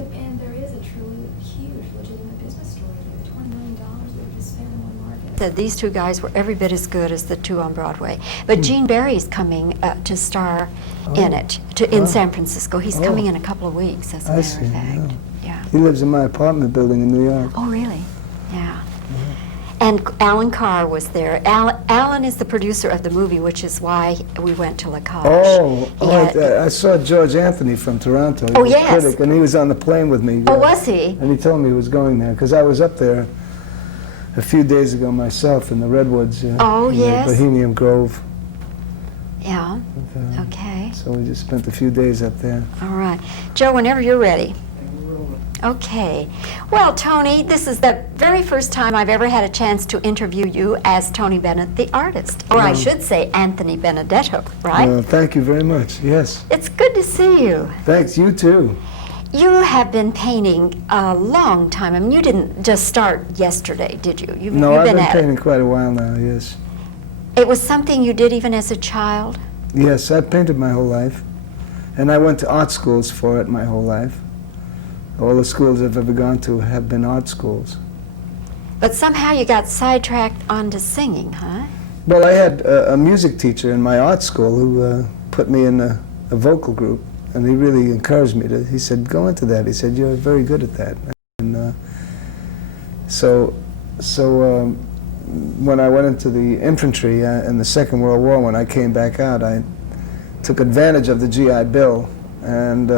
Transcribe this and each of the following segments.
And there is a truly huge, legitimate business story there. $20 million we've just spent in one market. That these two guys were every bit as good as the two on Broadway. But Gene Barry's coming to star in it, in San Francisco. He's coming in a couple of weeks, as a matter of fact. Yeah. He lives in my apartment building in New York. Oh, really? Yeah. And Alan Carr was there. Alan is the producer of the movie, which is why we went to La Cage. I saw George Anthony from Toronto. He Oh, was yes. a critic, and he was on the plane with me. Oh, was he? And he told me he was going there, because I was up there a few days ago myself in the Redwoods. Oh, in yes. Bohemian Grove. Yeah. Okay. So we just spent a few days up there. All right. Joe, whenever you're ready. Okay. Well, Tony, this is the very first time I've ever had a chance to interview you as Tony Bennett, the artist. Or I should say Anthony Benedetto, right? Thank you very much. Yes. It's good to see you. Thanks. You too. You have been painting a long time. I mean, you didn't just start yesterday, did you? You've I've been at painting quite a while now, yes. It was something you did even as a child? Yes, I painted my whole life. And I went to art schools for it my whole life. All the schools I've ever gone to have been art schools. But somehow you got sidetracked onto singing, huh? Well, I had a music teacher in my art school who put me in a vocal group, and he really encouraged me to. He said, "Go into that." He said, "You're very good at that." And so when I went into the infantry in the Second World War, when I came back out, I took advantage of the GI Bill and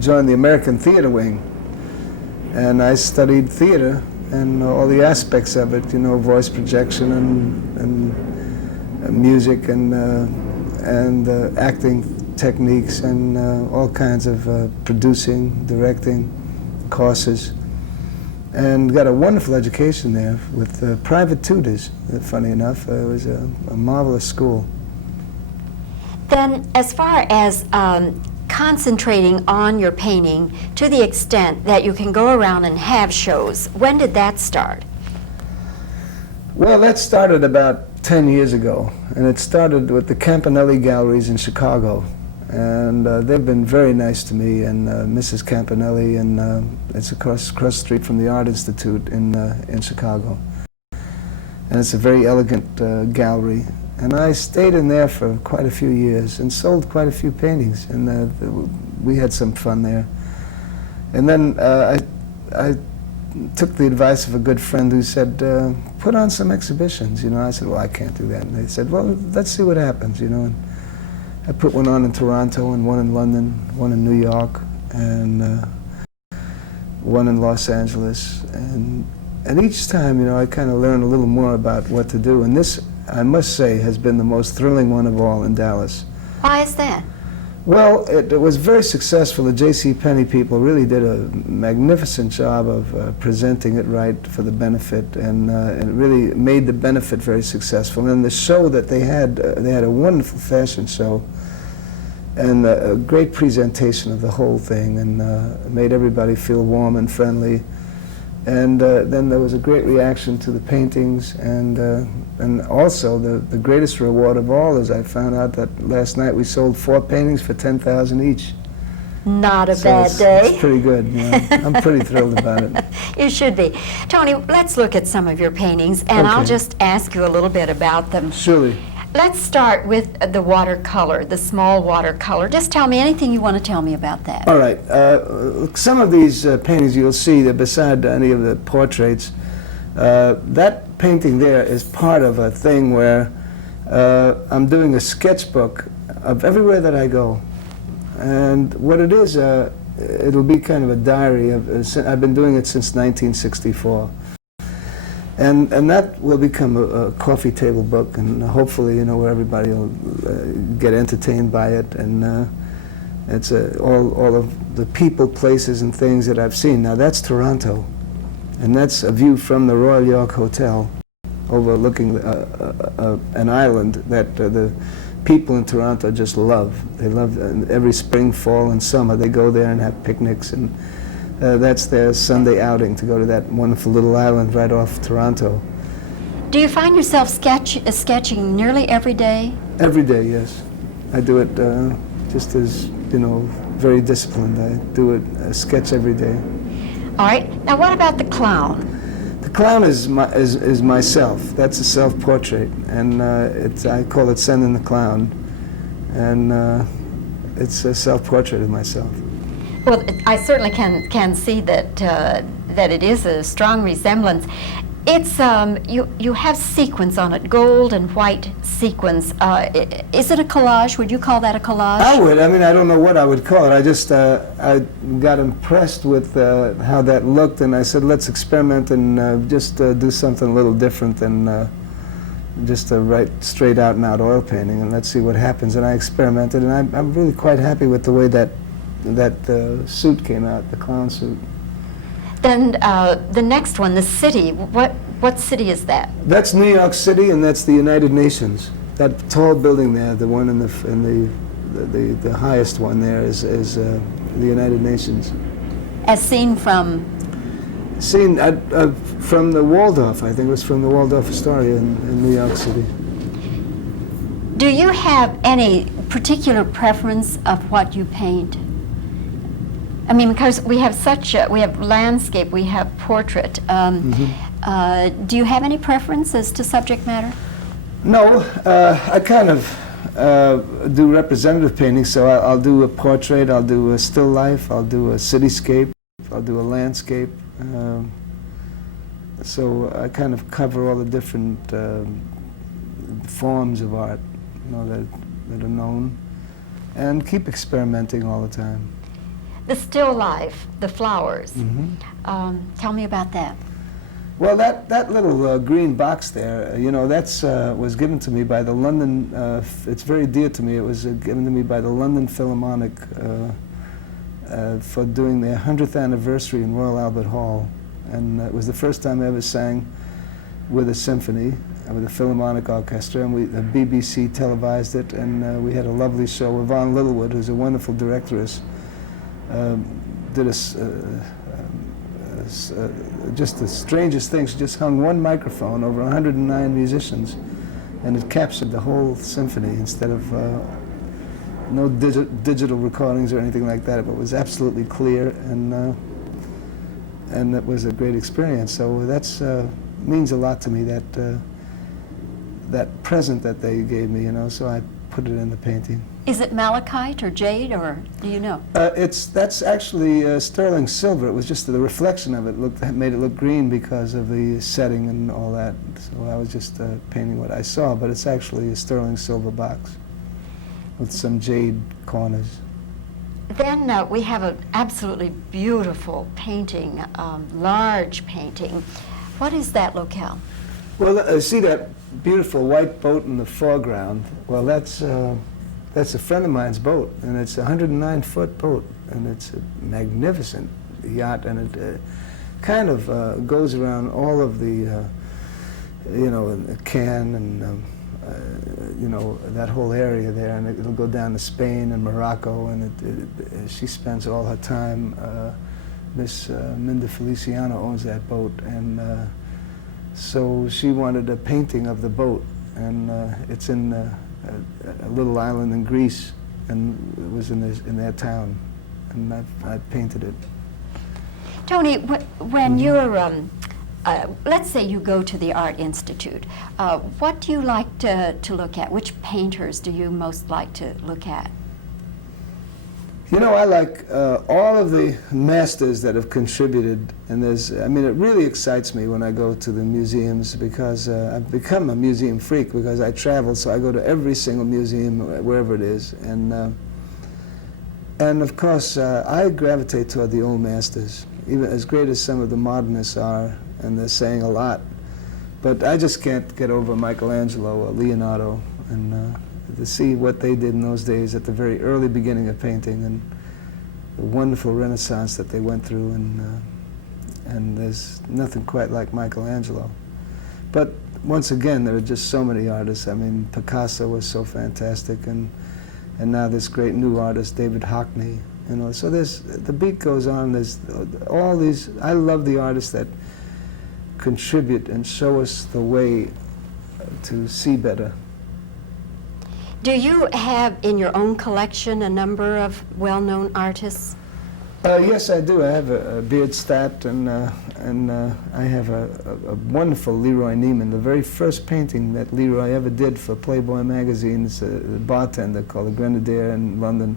joined the American Theater Wing, and I studied theater and all the aspects of it, you know, voice projection and music and acting techniques and all kinds of producing, directing courses, and got a wonderful education there with private tutors. Funny enough, it was a marvelous school. Then, as far as concentrating on your painting to the extent that you can go around and have shows, when did that start? Well, that started about 10 years ago, and it started with the Campanelli galleries in Chicago, and they've been very nice to me, and Mrs. Campanelli, and it's across the street from the Art Institute in Chicago, and it's a very elegant gallery. And I stayed in there for quite a few years and sold quite a few paintings, and we had some fun there. And then I took the advice of a good friend who said, put on some exhibitions, you know. I said, well, I can't do that. And they said, well, let's see what happens, you know. And I put one on in Toronto and one in London, one in New York, and one in Los Angeles. And each time, you know, I kind of learned a little more about what to do. And this, I must say, has been the most thrilling one of all in Dallas. Why is that? Well, it was very successful. The JCPenney people really did a magnificent job of presenting it right for the benefit, and it really made the benefit very successful. And the show that they had a wonderful fashion show, and a great presentation of the whole thing, and made everybody feel warm and friendly. And then there was a great reaction to the paintings, and also the greatest reward of all is I found out that last night we sold 4 paintings for $10,000 each. Not a So bad day. It's pretty good. You know. I'm pretty thrilled about it. You should be. Tony, let's look at some of your paintings, and I'll Okay. just ask you a little bit about them. Surely. Let's start with the watercolor, the small watercolor. Just tell me anything you want to tell me about that. All right. Some of these paintings you'll see that beside any of the portraits, that painting there is part of a thing where I'm doing a sketchbook of everywhere that I go. And what it is, it'll be kind of a diary of, I've been doing it since 1964. And that will become a coffee table book, and hopefully, you know, where everybody will get entertained by it. And it's all of the people, places, and things that I've seen. Now that's Toronto, and that's a view from the Royal York Hotel, overlooking an island that the people in Toronto just love. They love every spring, fall, and summer. They go there and have picnics, and that's their Sunday outing, to go to that wonderful little island right off Toronto. Do you find yourself sketching nearly every day? Every day, yes. I do it just as, you know, very disciplined. I do a sketch every day. All right. Now, what about the clown? The clown is myself. That's a self-portrait, and I call it Sending the Clown, and it's a self-portrait of myself. Well, I certainly can see that that it is a strong resemblance. It's you have sequins on it, gold and white sequins. Is it a collage? Would you call that a collage? I would. I mean, I don't know what I would call it. I just I got impressed with how that looked, and I said, let's experiment and just do something a little different than just a straight out and out oil painting, and let's see what happens. And I experimented, and I'm really quite happy with the way that suit came out, the clown suit. Then the next one, the city. What city is that? That's New York City, and that's the United Nations. That tall building there, the one in the highest one there is the United Nations. As seen from? Seen from the Waldorf. I think it was from the Waldorf Astoria in New York City. Do you have any particular preference of what you paint? I mean, because we have we have landscape, we have portrait. Do you have any preference as to subject matter? No, I kind of do representative painting, so I'll do a portrait, I'll do a still life, I'll do a cityscape, I'll do a landscape. So I kind of cover all the different forms of art, that are known, and keep experimenting all the time. The still life, the flowers. Tell me about that. Well, that little green box there, that's was given to me by the London. It's very dear to me. It was given to me by the London Philharmonic for doing their 100th anniversary in Royal Albert Hall, and it was the first time I ever sang with a symphony, with a Philharmonic Orchestra, and the BBC televised it, and we had a lovely show. Yvonne Littlewood, who's a wonderful directress, did just the strangest thing. She just hung one microphone over 109 musicians, and it captured the whole symphony instead of no digital recordings or anything like that. But it was absolutely clear, and it was a great experience. So that's means a lot to me, that present that they gave me, so I put it in the painting. Is it malachite or jade, or do you know? That's actually sterling silver. It was just the reflection of it made it look green because of the setting and all that. So I was just painting what I saw, but it's actually a sterling silver box with some jade corners. Then we have an absolutely beautiful painting, large painting. What is that locale? Well, see that beautiful white boat in the foreground? Well, that's a friend of mine's boat, and it's a 109-foot boat, and it's a magnificent yacht, and it kind of goes around all of the, Cannes and, that whole area there, and it'll go down to Spain and Morocco, and she spends all her time, Miss Minda Feliciano owns that boat, and so she wanted a painting of the boat, and it's in a little island in Greece, and it was in their town, and I painted it. Tony, when you're, let's say you go to the Art Institute, what do you like to look at? Which painters do you most like to look at? I like all of the masters that have contributed, and it really excites me when I go to the museums, because I've become a museum freak because I travel, so I go to every single museum, wherever it is, and of course I gravitate toward the old masters, even as great as some of the modernists are, and they're saying a lot, but I just can't get over Michelangelo or Leonardo, and to see what they did in those days at the very early beginning of painting, and the wonderful Renaissance that they went through, and there's nothing quite like Michelangelo. But once again, there are just so many artists. I mean, Picasso was so fantastic, and now this great new artist, David Hockney. So the beat goes on. There's all these. I love the artists that contribute and show us the way to see better. Do you have in your own collection a number of well-known artists? Yes, I do. I have a Beardstadt, and I have a wonderful Leroy Neiman. The very first painting that Leroy ever did for Playboy magazine is a bartender called the Grenadier in London.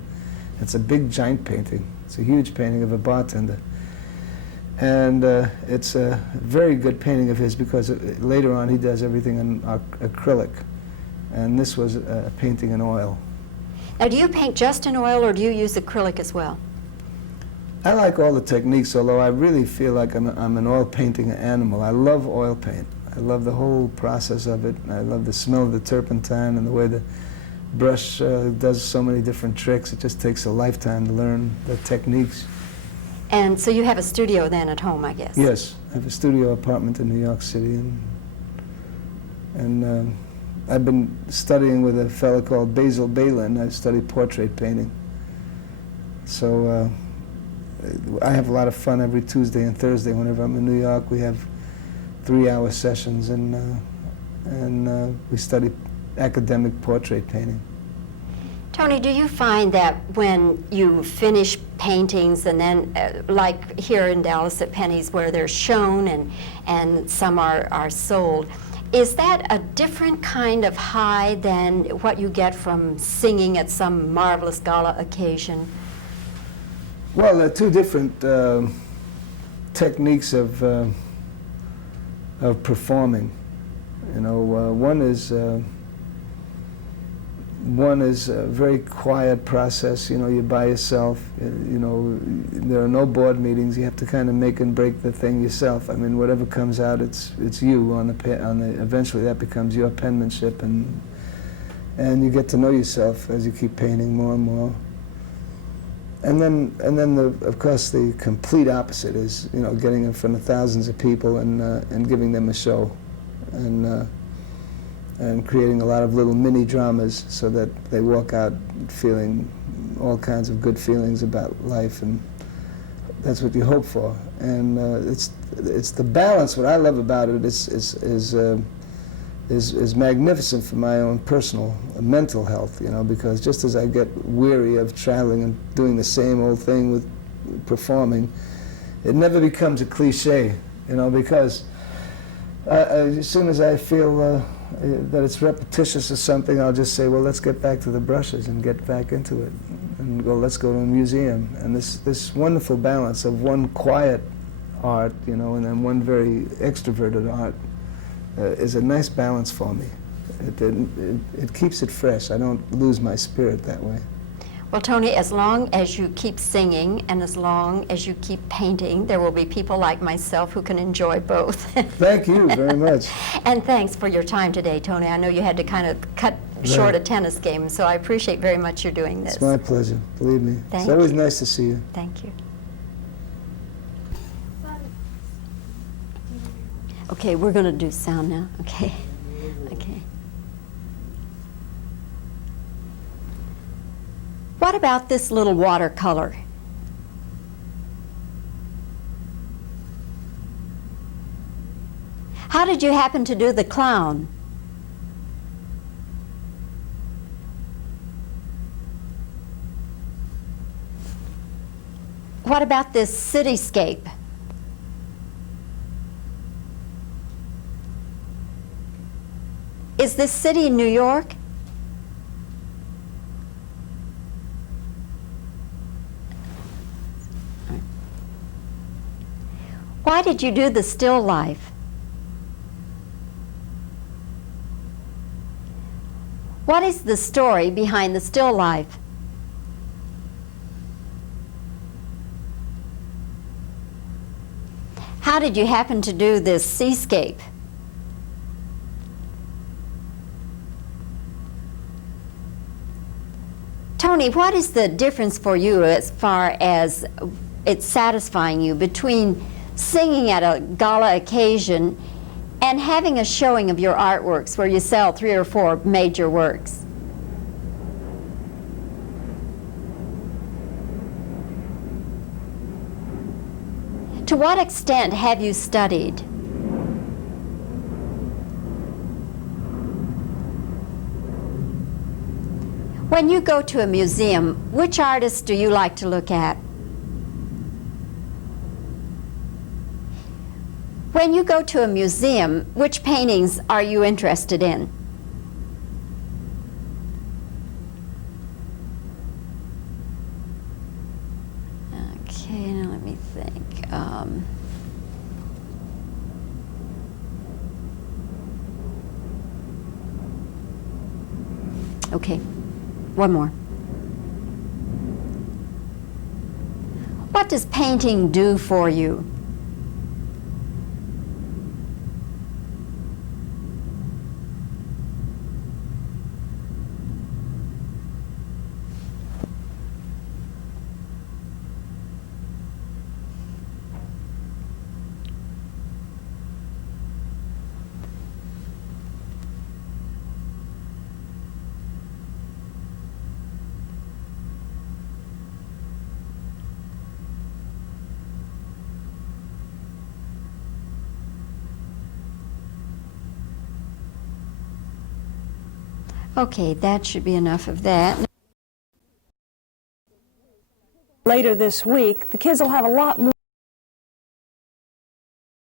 It's a big, giant painting. It's a huge painting of a bartender. And it's a very good painting of his because later on he does everything in acrylic. And this was a painting in oil. Now, do you paint just in oil, or do you use acrylic as well? I like all the techniques, although I really feel like I'm an oil painting animal. I love oil paint. I love the whole process of it. I love the smell of the turpentine and the way the brush does so many different tricks. It just takes a lifetime to learn the techniques. And so you have a studio then at home, I guess? Yes, I have a studio apartment in New York City, and I've been studying with a fellow called Basil Balin. I studied portrait painting. So I have a lot of fun every Tuesday and Thursday. Whenever I'm in New York, we have 3-hour sessions, and we study academic portrait painting. Tony, do you find that when you finish paintings and then, like here in Dallas at Penny's, where they're shown and some are sold, is that a different kind of high than what you get from singing at some marvelous gala occasion? Well, there are two different techniques of performing. You know, one is a very quiet process. You know, you're by yourself. You know, there are no board meetings. You have to kind of make and break the thing yourself. I mean, whatever comes out, it's you on the. Eventually, that becomes your penmanship, and you get to know yourself as you keep painting more and more. And then of course the complete opposite is, you know, getting in front of thousands of people and giving them a show, and creating a lot of little mini dramas so that they walk out feeling all kinds of good feelings about life, and that's what you hope for. And it's the balance. What I love about it is magnificent for my own personal mental health, you know, because just as I get weary of traveling and doing the same old thing with performing, it never becomes a cliche, you know, because as soon as I feel that it's repetitious or something, I'll just say, well, let's get back to the brushes and get back into it, and let's go to a museum. And this wonderful balance of one quiet art, you know, and then one very extroverted art is a nice balance for me. It keeps it fresh. I don't lose my spirit that way. Well, Tony, as long as you keep singing and as long as you keep painting, there will be people like myself who can enjoy both. Thank you very much. And thanks for your time today, Tony. I know you had to kind of cut short a tennis game, so I appreciate very much your doing this. It's my pleasure, believe me. Thank it's always you. nice to see you. Thank you. Okay, we're going to do sound now. Okay. Okay. What about this little watercolor? How did you happen to do the clown? What about this cityscape? Is this city New York? Why did you do the still life? What is the story behind the still life? How did you happen to do this seascape? Tony, what is the difference for you as far as it's satisfying you between singing at a gala occasion and having a showing of your artworks where you sell 3 or 4 major works? To what extent have you studied? When you go to a museum, which artists do you like to look at? When you go to a museum, which paintings are you interested in? Okay, now let me think. Okay, one more. What does painting do for you? Okay, that should be enough of that. Later this week, the kids will have a lot more